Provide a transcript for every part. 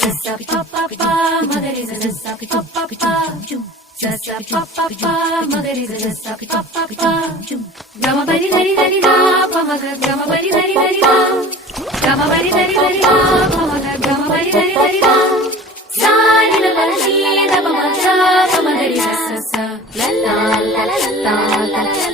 Sasa papa pa, mother is a sasa papa pa. Sasa papa pa, mother is a sasa papa pa. Gama bari dari dari na, pama ga gama bari dari dari na. Gama bari dari dari na, pama ga gama bari dari dari na. Sa ni la la ni la pama sa pama dari sa sa sa. La la la la la la la.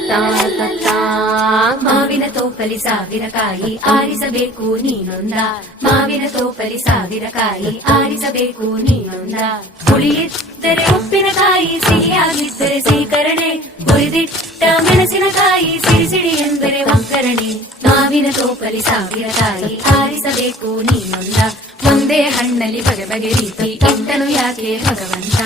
ಮಾವಿನ ತೋಪಲಿ ಸಾವಿರ ಕಾಯಿ ಆರಿಸಬೇಕು ನೀನೊಂದ. ಮಾವಿನ ತೋಪಲಿ ಸಾವಿರ ಕಾಯಿ ಆರಿಸಬೇಕು ನೀನೊಂದ. ಹುಳಿಯಿದ್ದರೆ ಉಪ್ಪಿನಕಾಯಿ ಸಿಹಿಯಾಗಿದ್ದರೆ ಸೀಕರಣೆ ಹುರಿದಿಟ್ಟ ಮೆಣಸಿನಕಾಯಿ ಸಿಡಿ ಸಿಡಿ ಎಂದರೆ ಒಗ್ಗರಣೆ ಮಾವಿನ ತೋಪಲಿ ಸಾವಿರ ಕಾಯಿ ಆರಿಸಬೇಕು ನೀನೊಂದ. ಒಂದೇ ಹಣ್ಣಲ್ಲಿ ಬಗೆ ಬಗೆ ರೀತಿ ಕಂಟನು ಯಾಕೆ ಭಗವಂತ.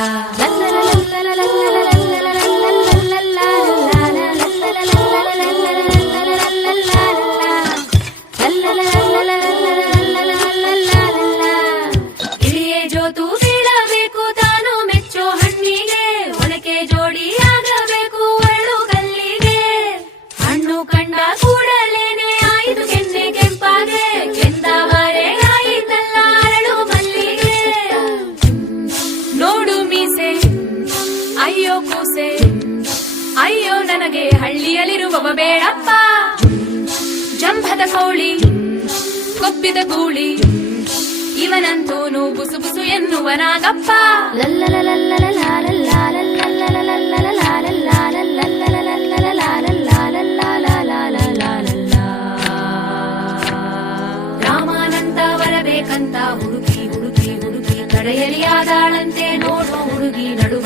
ಅಯ್ಯೋ ಕೂಸೆ, ಅಯ್ಯೋ ನನಗೆ ಹಳ್ಳಿಯಲ್ಲಿರುವವ ಬೇಡಪ್ಪ. ಜಂಭದ ಕೋಳಿ, ಕೊಬ್ಬಿದ ಗೂಳಿ ಇವನಂತೂನು ಬುಸು ಬುಸು ಲಲ್ಲ ರಾಮಾನಂದ ಬರಬೇಕಂತ ಹುಡುಕಿ ಹುಡುಕಿ ಕಡೆಯಲ್ಲಿ ಆದಾಳಂತೆ ನೋಡೋ ಹುಡುಗಿ ನಡು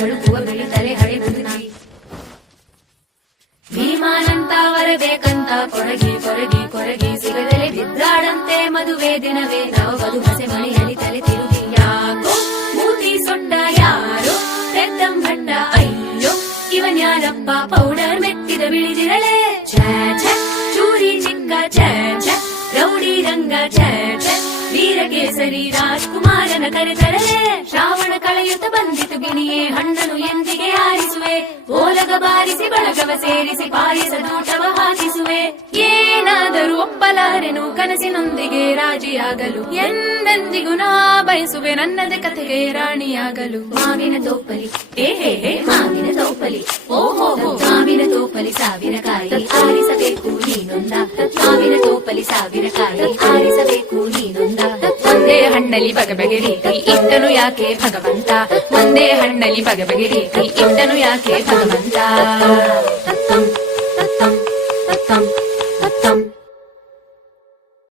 ಕೊರಗಿ ಕೊರಗಿ ಕೊರಗಿ ಸಿಗದಲೆ ಬಿದ್ದಾಡಂತೆ ಮದುವೆ ದಿನವೇ ನವವಧು ಹಸೆ ಮನೆಯಲ್ಲಿ ತಲೆ ತಿರುಗಿ ಯಾಕೋ ಮೂತಿ ಸೊಂಡ ಯಾರೋ ಪೆದ್ದಂ ಭಂಡ ಅಯ್ಯೋ ಇವನ್ ಯಾರಪ್ಪ ಪೌಡರ್ ಮೆತ್ತಿದ ಬಿಳಿದಿರಳೆ ಛೇ ಛೇ ಚೂರಿ ಚಿಕ್ಕ ಛೇ ಛೇ ರೌಡಿ ರಂಗ ಛೇ ಛೇ ವೀರಕೇಸರಿ ರಾಜ್ಕುಮಾರನ ಕರೆತರಲೆ ಶ್ರಾವಣ ಕಳೆಯುತ್ತ ಬಂದಿತು ಗಿಣಿಯೇ ಹಣ್ಣನು ಎಂದಿಗೆ ಆರಿಸುವೆ? ಓಲಗ ಬಾರಿಸಿ ಬಳಗವ ಸೇರಿಸಿ ಪಾಯಸ ದೂಟವ ಹಾಕಿಸುವೆ? ಏನಾದರೂ ಒಪ್ಪಲಾರೆನು ಕನಸಿನೊಂದಿಗೆ ರಾಜಿಯಾಗಲು? ಎಂದೆಂದಿಗೂ ನಾ ಬಯಸುವೆ ನನ್ನದೇ ಕಥೆಗೆ ರಾಣಿಯಾಗಲು? ಮಾವಿನ ತೋಪಲಿ ಏ ಹೇ ಹೇ, ಮಾವಿನ ತೋಪಲಿ. ಓಹೋ ಮಾವಿನ ತೋಪಲಿ ಸಾವಿರ ಕಾಯಿ ಆರಿಸಬೇಕು ನೀನೊಂದ. ಮಾವಿನ ತೋಪಲಿ ಸಾವಿರ ಕಾಯಿ ಆರಿಸಬೇಕು ಒಂದೇ ಹಣ್ಣಲ್ಲಿ ಬಗೆಬಗೆ ಬಗೆ ರೀತಿ, ಇಟ್ಟನು ಯಾಕೆ ಭಗವಂತ? ಒಂದೇ ಹಣ್ಣಲ್ಲಿ ಬಗೆಬಗೆ ಬಗೆ ರೀತಿ, ಇಟ್ಟನು ಯಾಕೆ ಭಗವಂತ?